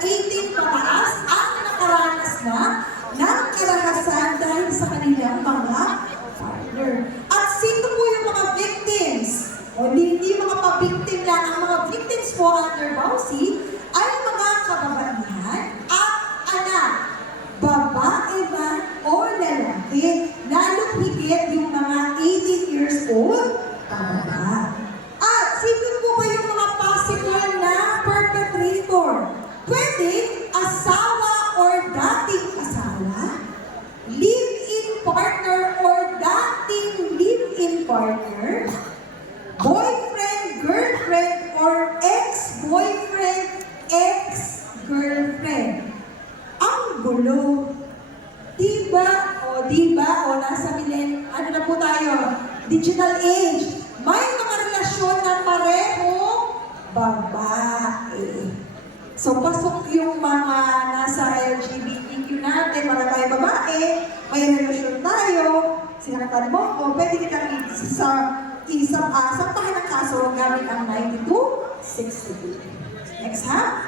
18 pataas ang nakaranas na ng karahasan dahil sa kanilang mga partner. At sino po yung mga victims? O hindi mga pa-victim lang. Ang mga victims po under BAUSI ay mga kababaihan at anak, babae man o lalaki, lalo higit yung mga 18 years old, pababa. At sino po ba yung mga possible na perpetrator? Pwede asawa or dating asawa, live-in partner or dating live-in partner, boyfriend, girlfriend, or ex-boyfriend, ex-girlfriend. Ang gulo. Diba? O nasa ano na po tayo? Digital age. May mga relasyon na parehong babae. So, pasok yung mga nasa LGBTQ natin, para tayo babae, may relasyon tayo, sinakatan mo ko, pwede kitang sampahan ng kaso gamit ang 9262. Next, ha?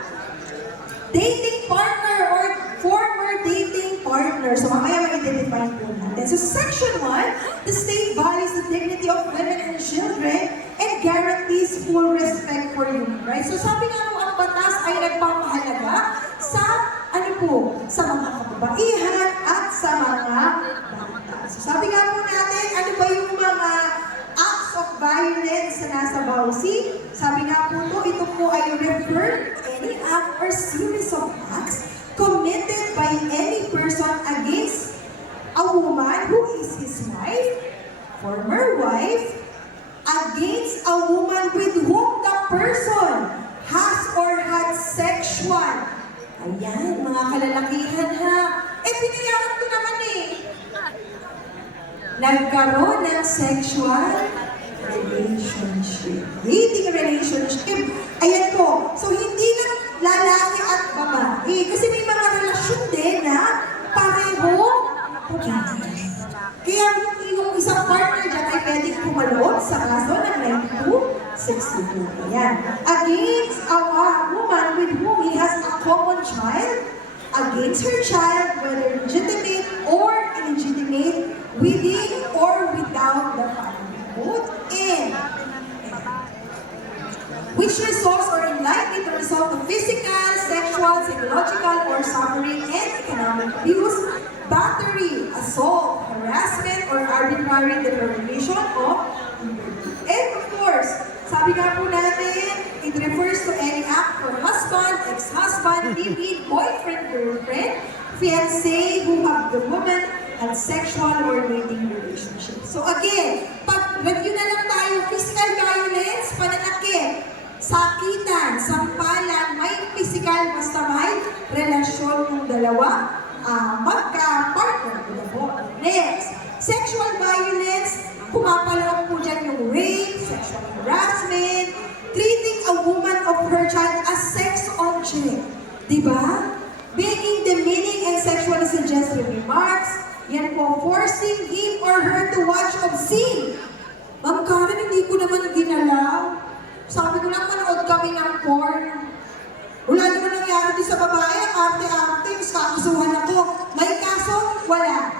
Dating partner or former dating partner. So, mamaya mag-identify po natin. So, Section 1, the state values the dignity of women and children and guarantees full respect for human rights. So, sabi nga po, ang batas ay nagpapahalaga sa, sa mga kababaihan at sa mga bata. So, sabi nga po natin, ano ba yung mga acts of violence na nasa BAUSI? Sabi nga po ito po ay referred to any act or series of acts committed by any person against a woman who is his wife, former wife, against a woman with whom the person has or had sexual. Ayan, mga kalalakihan ha. Pinayaran ko naman nagkaroon ng sexual relationship. Dating relationship. Ayan po. So, hindi lang lalaki at babae. Kasi may mga relasyon din na pareho babae. Kaya yung isang partner dyan ay pwedeng pumalot sa kaso ng 9262. Ayan. Against a woman with whom he has a common child, against her child, whether legitimate or illegitimate, within or without the family code, and which results or is likely to result of physical, sexual, psychological, or suffering and economic abuse, battery, assault, harassment, or arbitrary deprivation of liberty. And of course, sabi nga po natin, it refers to any act for husband, ex-husband, live-in, boyfriend, girlfriend, fiancé who have the woman had sexual or dating relationship. So again, pag-review na lang tayo, physical violence, pananakit, sakitan, sampalan, may physical, basta may relasyon ng dalawa, magka-partner. Next, sexual violence, pumapaloob po dyan yung rape, sexual harassment, treating a woman of her child as sex object. Diba? Making demeaning and sexually suggestive remarks. Yan po, forcing him or her to watch obscene. Ma'am Karen, hindi ko naman ginalaw. Sabi ko lang, manood kami ng porn. Wala naman nangyari din sa babae, arte-arte, kakasuhan ako. May kaso? Wala.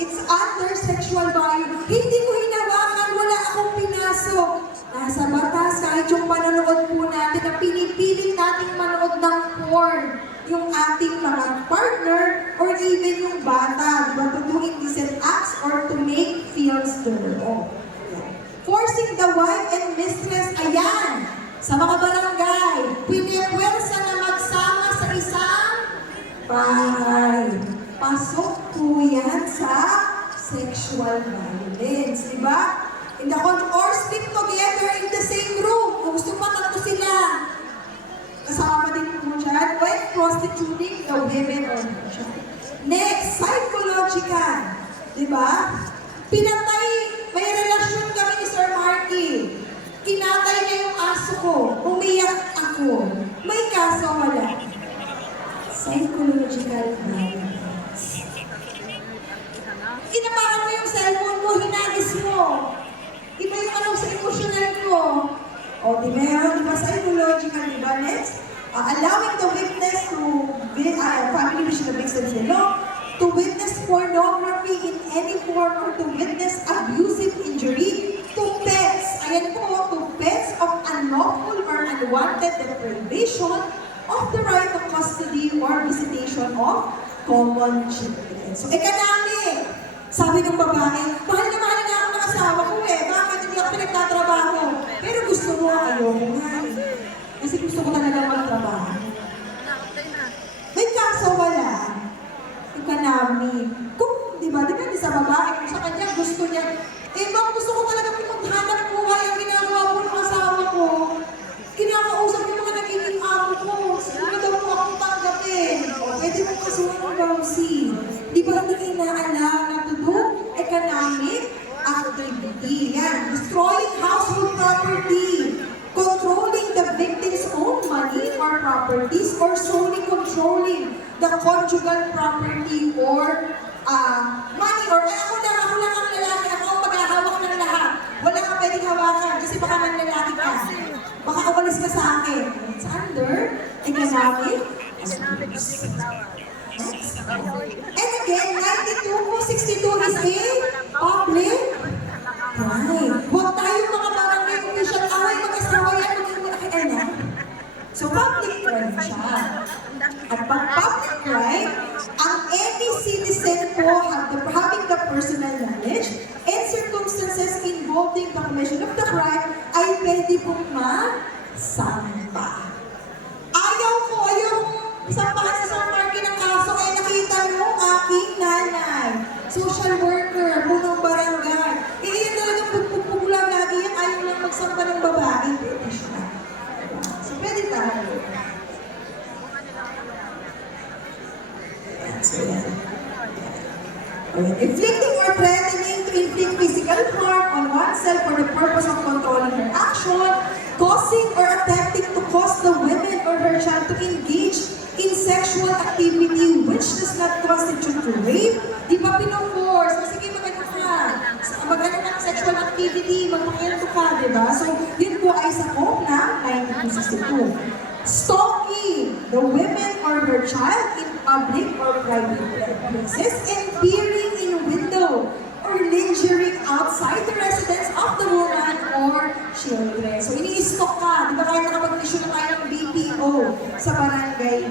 It's under sexual violence. Hindi ko hinawakan, wala akong pinasok. Nasa batas, kahit yung panonood po natin, na pinipilit nating manood ng porn, yung ating mga partner, or even yung bata, diba, to do indecent acts or to make feels their own. Forcing the wife and mistress, ayan, sa mga barangay, pinipwersa na magsama sa isang bahay. Pasok po yan sa sexual violence, di ba? In the or sleep together in the same room. Kung gusto pa, tatlo sila. Kasama din po dyan, when prostituting the women or men. Next, psychological. Di ba? Pinatay, may relasyon kami ni Sir Marky. Kinatay niya yung aso ko. Umiyak ako. May kaso wala. Psychological violence. Inapakan mo yung cellphone mo, hinagis mo. Iba yung anong sa emotional mo. O, di meron, di ba psychological, di ba? Next, allowing the witness to, family which the victims belong, to witness pornography in any form or to witness abusive injury to pets. Ayan po, to pets of unlawful or unwanted deprivation of the right of custody or visitation of common children. So, ekanami, sabi ng babae, mahal na nga ako ng asawa ko eh, bakit hindi ako pinagtatrabaho? Pero gusto mo, ayoko nga eh. Kasi gusto ko talaga magtrabaho. May kaso wala. Ekanami. Kung, di ba sa babae, kung sa kanya gusto niya, bang gusto ko talaga maghanap buhay ang ginagawa po ng asawa ko. Kinakausap yung mga nagiging amo ko. Siguro daw po akong tanggapin. Pwede mong kasuhan ng Bawsi. Di ba hindi inaalam na to do economic activity? Yan. Destroying household property. Controlling the victim's own money or properties or solely controlling the conjugal property or money or ako lang ang lalaki, ako ang maghahawak ng lahat. Wala ka pwedeng hawakan kasi baka ng lalaki ka. Baka umalis ka sa akin. It's under economic abuse. And again, 92-62 is a public crime. Huwag tayong mga barangay official away mag-asawa yan maging nakialam. So public crime siya. At pag public crime, ang any citizen po having the personal knowledge and circumstances involving the commission of the crime ay pwede pong masampa. Ayaw sampahan sa San Marky ng kaso ay nakita mo aking nanay, social worker, punong barangay. Iyan talagang pagpupugula lagi yan, ayaw lang magsampa ng babae. Pwede siya. So pwede tayo. So, inflicting or threatening to inflict physical harm on oneself for the purpose of controlling her action, causing or attempting to cause the woman or her child to engage in sexual activity which does not constitute rape. Di ba pino-force? Sige, magano ka. Magano ka ng sexual activity, magpakiento ka, di ba? So, yun po ay sakop ng 1962. Stalking the women or her child in public or private places and peering in a window or lingering outside the residence of the woman or children. So, ini-stalk ka. Di ba kaya nakapag-issue na tayo ng BPO sa barangay?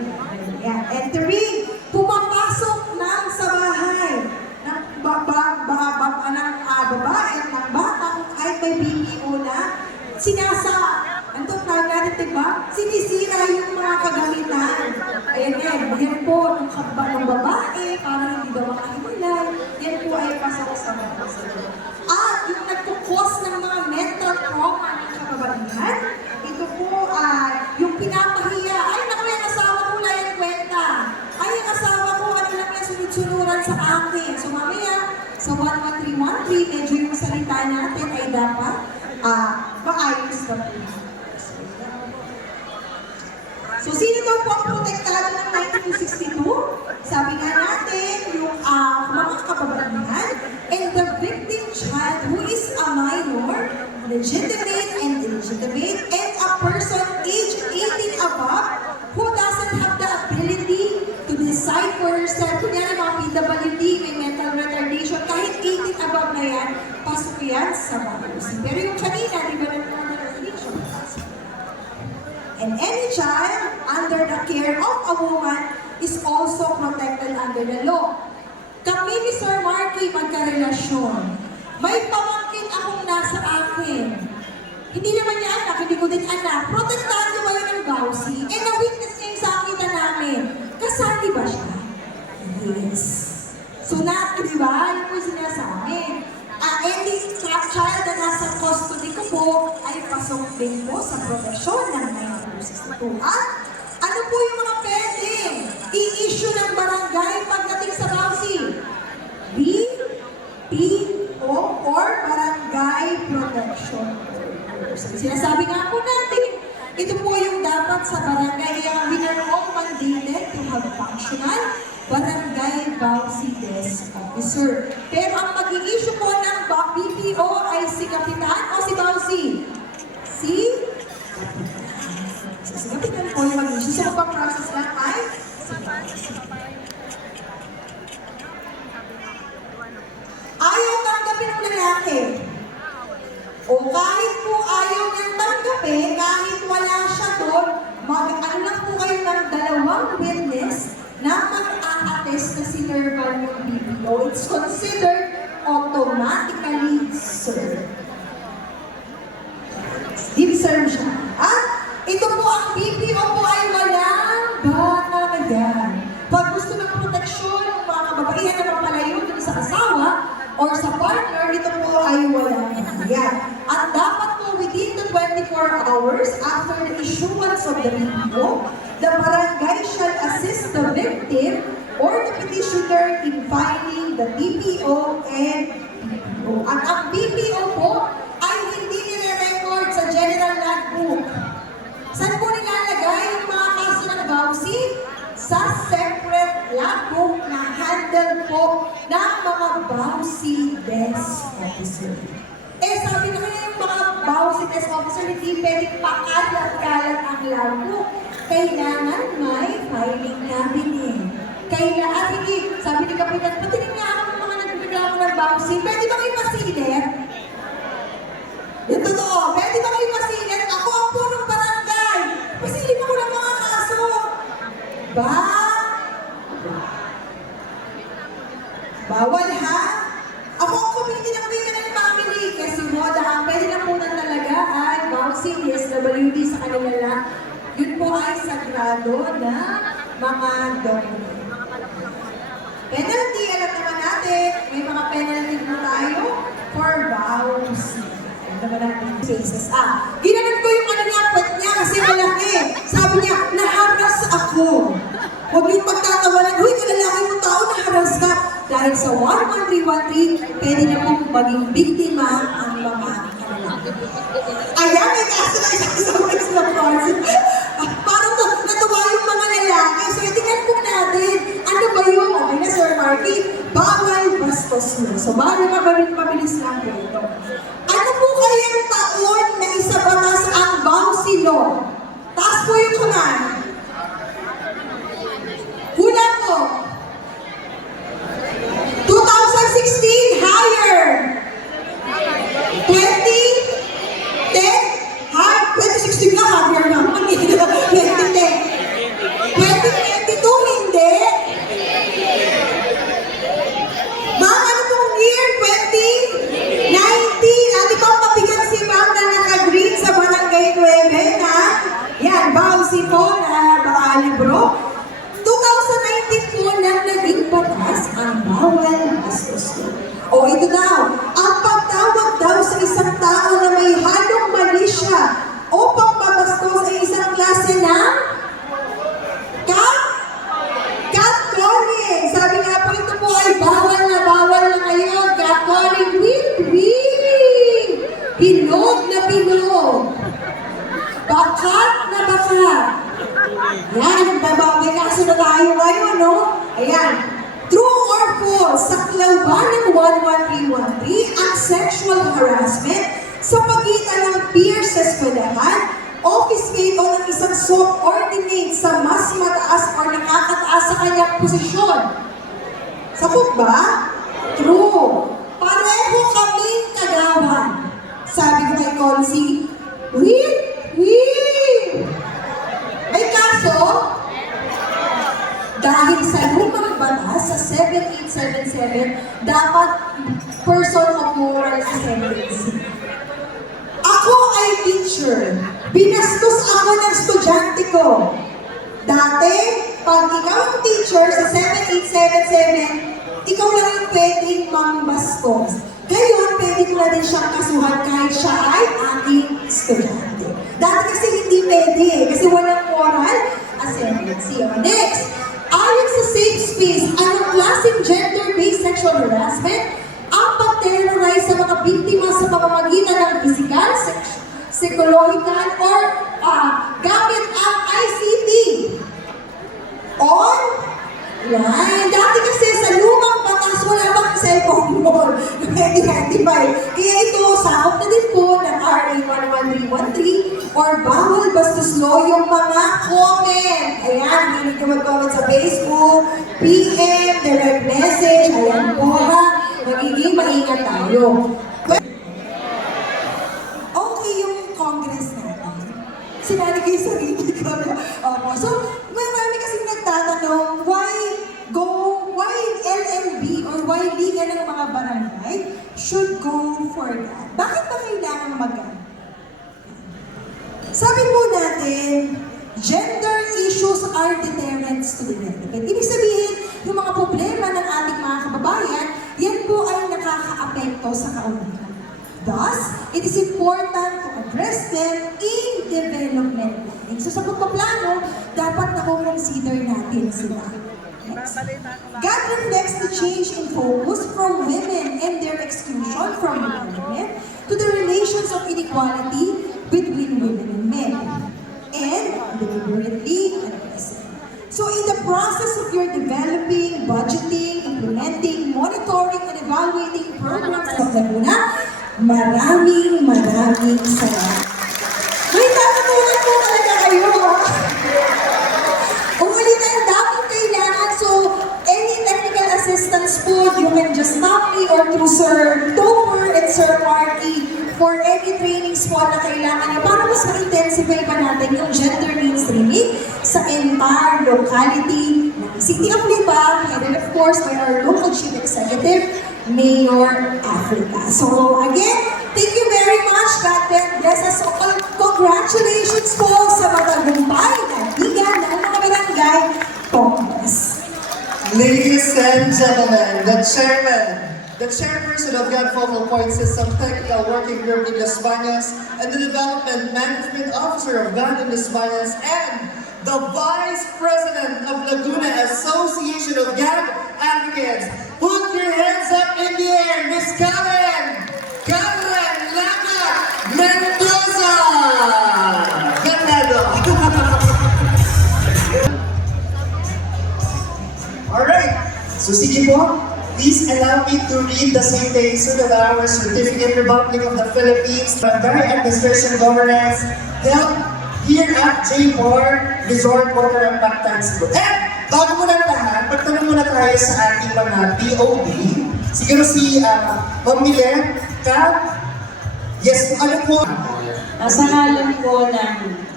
Yan. Entering, pumapasok ng sa bahay ng babae at ng bata kahit may BPO na Antong tawag natin, diba? Sinisira yung mga kagamitan. Ayan yan po, ng babae, para hindi daw makahimalay. Yan po ay pasok sa mga. At yung nagkukos ng mga mental trauma ng kababaihan, ito po yung pinapahiya. Ay, naku, yung asawa ko wala yung kwenta. Ay, yung asawa ko, ano lang yan, sunod-sunuran sa akin. So, mamaya, sa 11313, medyo yung salita natin ay dapat maayos na po. So, sino daw po ang protektado ng 1962? Sabi nga natin, yung mga kababaihan and the victim child who is a minor, legitimate and illegitimate, and a person aged 18 above who doesn't have the ability to decide for herself. Kunyari mga PWD, may mental retardation, kahit 18 above na yan, pasok yan sa Bawsi. Pero yung kanina, di ba na naman retardation? And any child under the care of a woman is also protected under the law. Kami ni Sir Marky magkarelasyon. May pamangkin akong nasa akin. Hindi naman niya anak, hindi ko din anak. Protektado ba yun ng Bawsi? Na-witness niya yung sakita namin. Kasali ba siya? Yes. So di ba? Yun po sinasabi. Any child na nasa custody ko po ay pasok din po sa proteksyon ng 1962. At ano po yung mga pwedeng i-issue ng barangay pagdating sa Bawsi? BPO or Barangay Protection. Sinasabi nga po natin, ito po yung dapat sa barangay yung winarong mandated to have functional Barangay Bawsi Desk Officer. Pero ang mag-i-issue po ng BPO ay si Kapitan o si Bawsi? Si Kapitan po yung mag-issue. Gusto mo pa process lang ay? Ayaw tanggapin ng lalaki. O kahit po ayaw niyang tanggapin, kahit wala siya doon, mag-ano lang po kayo ng dalawang witness na mag-a-attest na sinervan yung BPO. It's considered automatically served. Deep-serve siya. At ito po ang BPO po ay walang batayan. Pag gusto ng proteksyon ng mga kababaihan na mapalayo dun sa asawa or sa partner, ito po ay walang batayan. At dapat po within the 24 hours after the issuance of the BPO, the barangay shall assist the victim or the petitioner in filing the BPO and BPO. At ang BPO po ay hindi nire-record sa General Logbook. Saan po nilalagay yung mga kaso ng bawsi? Sa separate logbook na handle po ng mga bawsi desk officer. Sabi na kaya yung mga bawsi desk officer, hindi pwedeng pakalat-kalat ang logbook. Kailangan may filing cabinet. Kailangan, hindi, sabi ni Kapitan, patingin nga ako ng mga nagbibilang ng bawsi, pwede ba kayo masilit? Yung totoo, pwede ba kayo masilit? Ako ang punong barangay. Masilip ako ng mga kaso. Bawal ha? Ako ang committee ng Women and Family. Kasi moda ang pwede na po na talaga ay bawsi, SWD sa kanila lang. Yun po ay sagrado na mga document. Penalty, alam naman natin, may mga penalty po tayo for bawsi. Alam naman natin cases. Ginanon ko yung ano niya, pat niya kasi malaki. Sabi niya, naharas ako. Huwag yung pagtatawanan, huy, kalalaki mo tao, naharas ka. Dahil sa 11313, pwede na pong maging biktima ang mga kalalaki. Ayan, may kaso na isang sa process. Parang natuwa yung mga lalaki. So, tingnan po natin, ano ba yung, okay na Sir Marky, bawal bastos mo. So, bawal mabilis lang po ito. Ano po kayang taon na isa batas ang bawsi law? Taas po yung kamay. Hula po. 2016, higher. 2010, high. 2016 na, higher na. 2010. 2022, hindi. Ma'am, ano pong year? 2019. Ate po, mabigat si ma'am na naka-green sa Barangay 9, ha? Yan, bawsi po na baka libro. 2019 po na naging batas ang bawal bastos. O ito daw, ang pagtawag daw sa isang tao na may halong malisya o pagbabastos ay isang klase ng catcalling. Sabi nga po ito po ay bawal na ngayon. Catcalling with pinog na pinog. Bakat na bakat. Yan, may kaso na tayo ngayon, no? Ayan. True or false, sa klauban ng 11313, ang sexual harassment sa pagitan ng peers sa eskwelahan, office mate o ng isang subordinate sa mas mataas o nakakataas sa kanyang posisyon. Sagot ba? True. Pareho kaming kagawan. Sabi ko kay Consi, may kaso, dahil sa lumang batas sa 7877, dapat person of moral ascendancy. Ako ay teacher. Binastos ako ng estudyante ko. Dati, pag ikaw ang teacher sa 7877, ikaw lang yung pwedeng mambastos. Ngayon, pwede ko na din siyang kasuhan kahit siya ay aking estudyante. Dati kasi hindi pwede kasi walang moral ascendancy. Next, ayon sa safe space, anong klaseng gender-based sexual harassment ang pag-terrorize sa mga biktima sa pamamagitan ng physical, psychological, or gamit ang ICT? Online. Dati kasi sa lumang batas, wala bang cellphone mo. 2025. Kaya ito, sakop na din po ng RA 11313 or bawal bastos law yung mga comment. Ayan, hindi nyo mag-comment sa Facebook, PM, direct message. Ayan po ha. Magiging maingat tayo. Okay yung Congress natin. Sinali ko yung sarili ko. Opo. So, marami kasi nagtatanong, why LNB or why Liga ng mga barangay should go for that? Bakit ba kailangan Sabi po natin, gender issues are deterrents to development. Ibig sabihin, yung mga problema ng ating mga kababayan, yan po ay nakaka-apekto sa kaunlaran. Thus, it is important to address them in development planning. So sa pagpaplano, dapat na-consider natin sila. Next. God reflects the change in focus from women and their exclusion from development to the relations of inequality between women and men, and deliberately address it. So in the process of your developing, budgeting, implementing, monitoring, and evaluating programs of Laguna, maraming salamat. May natutunan po talaga kayo, ha? Umalit ang daming kailangan, so any technical assistance po, you can just stop me or through Sir Topper and Sir Marky for any trainings po na kailangan niyo para mas ma-intensify pa natin yung gender mainstreaming sa entire locality ng City of Libag, and then of course by our local chief executive, Mayor Africa. So again, thank you very much. God bless us all. Congratulations po sa matagumpay na Liga ng mga Barangay Congress. Ladies and gentlemen, the chairperson of God Focal Point System Technical Working Group in Las Bañas, and the Development Management Officer of God in Las Bañas, and the Vice President of Laguna Association of God Advocates. Put your hands up in the air, Miss Karen Lana Mendoza! Ganado! Alright, so sige po, please allow me to read the citation of our Certificate Republic of the Philippines, Barangay Administration Governance, held here at J4 Resort Water and Bactans Group. And bago muna lahat, magtanong muna tayo sa ating mga POB. Siguro si Ma'am Milet, yes, ano po? Nasa ngalan po ng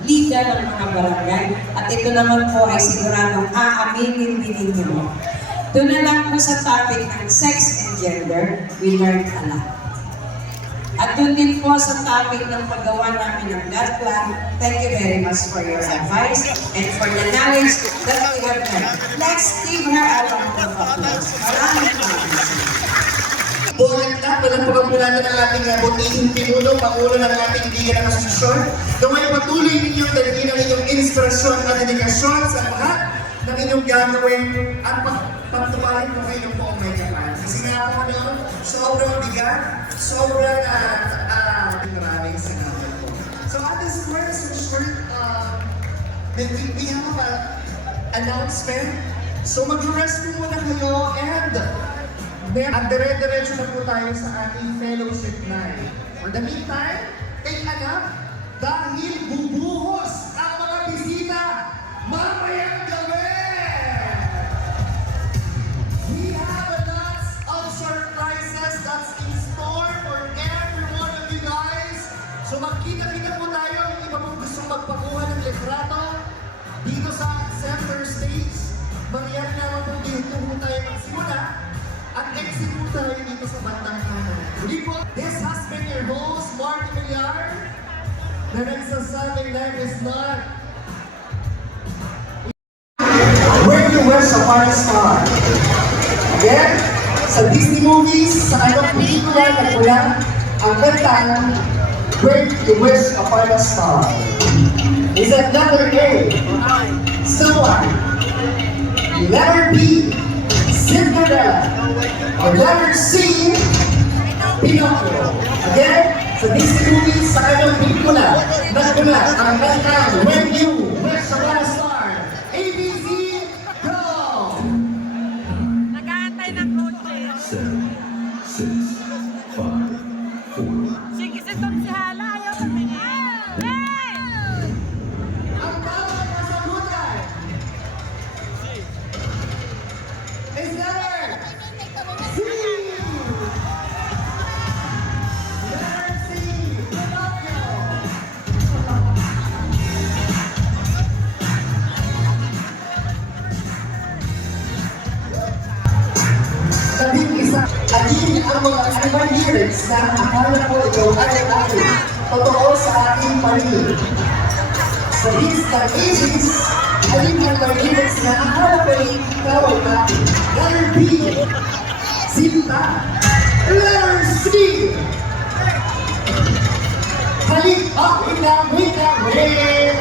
Liga ng mga Barangay, at ito naman po ay siguradong aaminin din ninyo. Doon na lang po sa topic ng sex and gender, we learned a lot. At doon din po sa topic ng paggawa namin ng God Plan, thank you very much for your advice and for the knowledge that we have learned. Let's give her a round of applause. Maraming Buhat na, walang pagpapulanan ng ating butihing pinuno, pangulo ng ating Liga ng Asosasyon. Naway patuloy ninyong dalhin ang inyong inspirasyon at dedikasyon sa lahat ng inyong gagawin at pagtuparin mo kayo po ang may kapal. Kasi nga po sobrang bigat, sobrang maraming salamat po. So at this first short, we have an announcement. So mag-rest po muna kayo and at dire-diretso na po tayo sa ating fellowship night. For the meantime, take a nap dahil bubuhos ang mga bisita mamayang gabi! We have a lot of surprises that's in store for every one of you guys. So magkita-kita po tayo, yung iba pong gusto magpakuha ng litrato dito sa center stage. Mangyari naman po dito po tayo magsimula. At exit po tayo dito sa bandang kanan. This has been your host, Mark Villar. The nagsasabing life is not where you wish upon a star. Again, sa Disney movies, sa anong pelikula na pula, ang kantang Where You Wish Upon a Star. Is that letter A, Someone? Letter B, Cinderella, or letter C, Pinocchio. Again, sa Disney movies, sa kanyang pelikula, nagmula ang kantang When You Wish Upon a Star. ABC, go! Nag-aantay ng kotse. 7, 6, 5, 4. Sige, si Tom si Hala, ayaw tumingin. Hey! Ang tawag na sagutan ang mga animal lyrics na akala ko ikaw ay akin. Totoo sa aking paligid. Sa hits ng 80s, alin ang mga lyrics na akala ko ikaw ay akin. Letter B, Sinta. Letter C, Halik. Wait lang.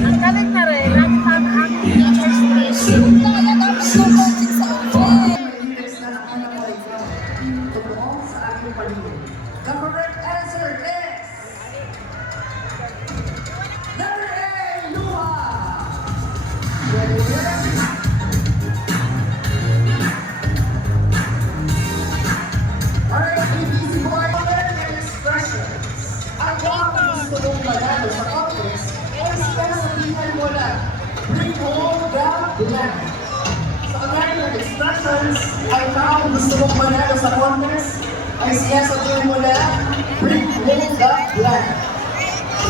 Ang galing na rin. Lagi pa ang aking teacher's day. Kaya dapat co-coaching sa akin. Lyrics na akala ko ikaw. Totoo sa aking paligid. The correct answer is letter A, Luha. Alright, ABC boy. Comment and expressions. Ang mga gusto mong manalo sa contest, sabihan mo lang, bring home the blank. Sa American expressions, ang taong gusto mong manalo sa contest, ay sabihin mo lang, bring home the blank.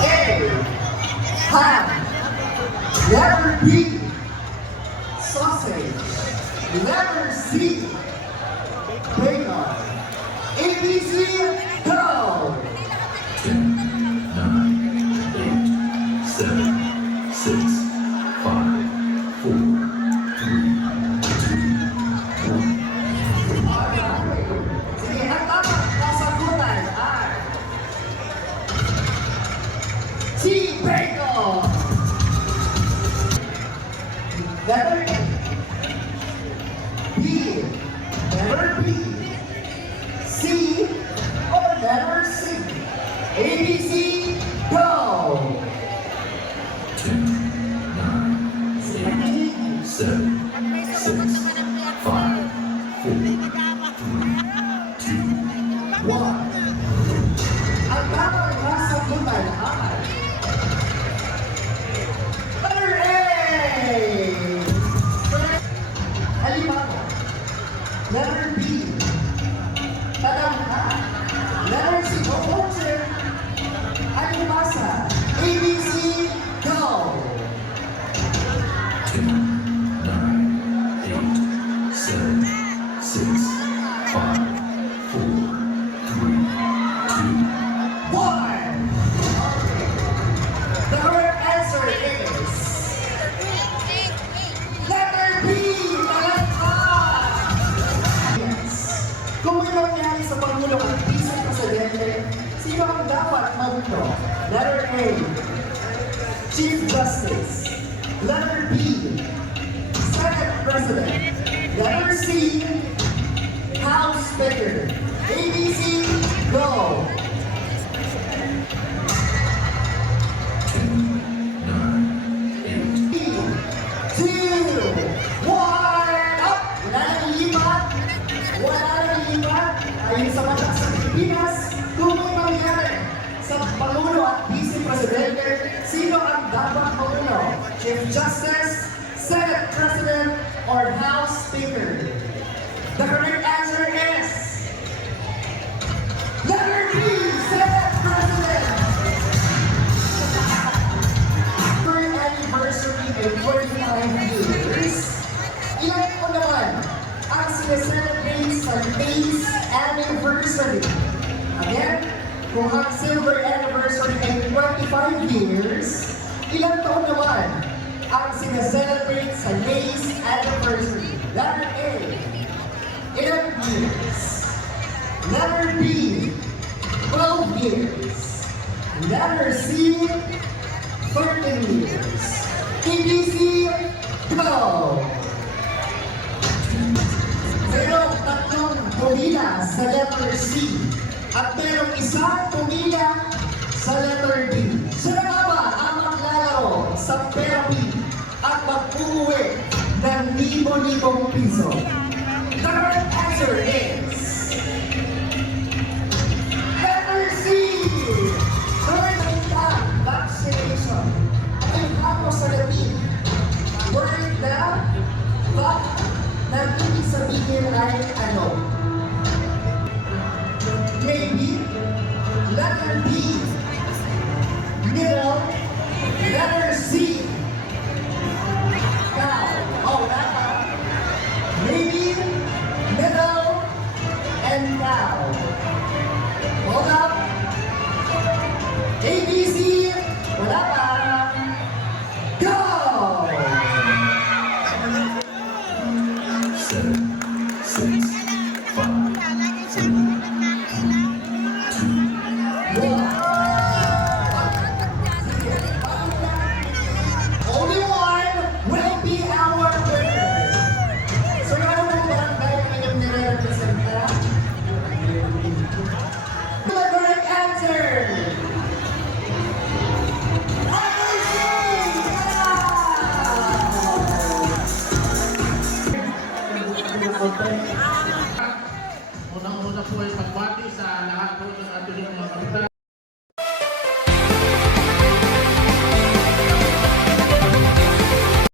A, ham. Letter B, sausage. Letter C, bacon. ABC, go! 7, 6, 5, 4, 3, Sige, ang tamang kasagutan ay C, bacon. Letter A, B, letter B, C, or letter C. ABC, go! 2, 9, 7, 6, 5, 4, 3, 2, 1. Ang tamang kasagutan ay letter A! Alimango. Letter B. Tatangka. Letter C. Oponche. Alimasa. ABC, go! 2, 9, 8, 7, 6, 5, 4, 3, 2, 1. The correct answer is letter B. Talangka. Yes. Kung may mangyari sa Pangulo at Vice Presidente, sino ang dapat magulo? Letter A, Chief Justice. Letter B, Senate President. Letter C, House Speaker. ABC, go! 9, 8, 2, 1, up! Wala nang lipat. Ayon sa batas sa Pilipinas, kung may mangyari sa Pangulo at Vice Presidente, sino ang dapat magulo? Chief Justice, Senate President, or House Speaker? The correct answer is letter B, Senate President! Third anniversary and 45 years. Ilan po naman ang sineselebrate sa base anniversary? Again, kung ang silver anniversary ay 25 years, ilang taon naman ang sineselebrate sa base anniversary? Letter A, 11 years. Letter B, 12 years. Letter C, 13 years. ABC, go! Merong tatlong pumila sa letter C at merong isang pumila sa letter D. Sino nga ba ang maglalaro sa therapy at mag-uwi ng libo-libong piso? The correct answer is letter C! Third time vaccination. Ay ako sa Latin. Word na vac na ibig sabihin ay ano? Maybe letter B, middle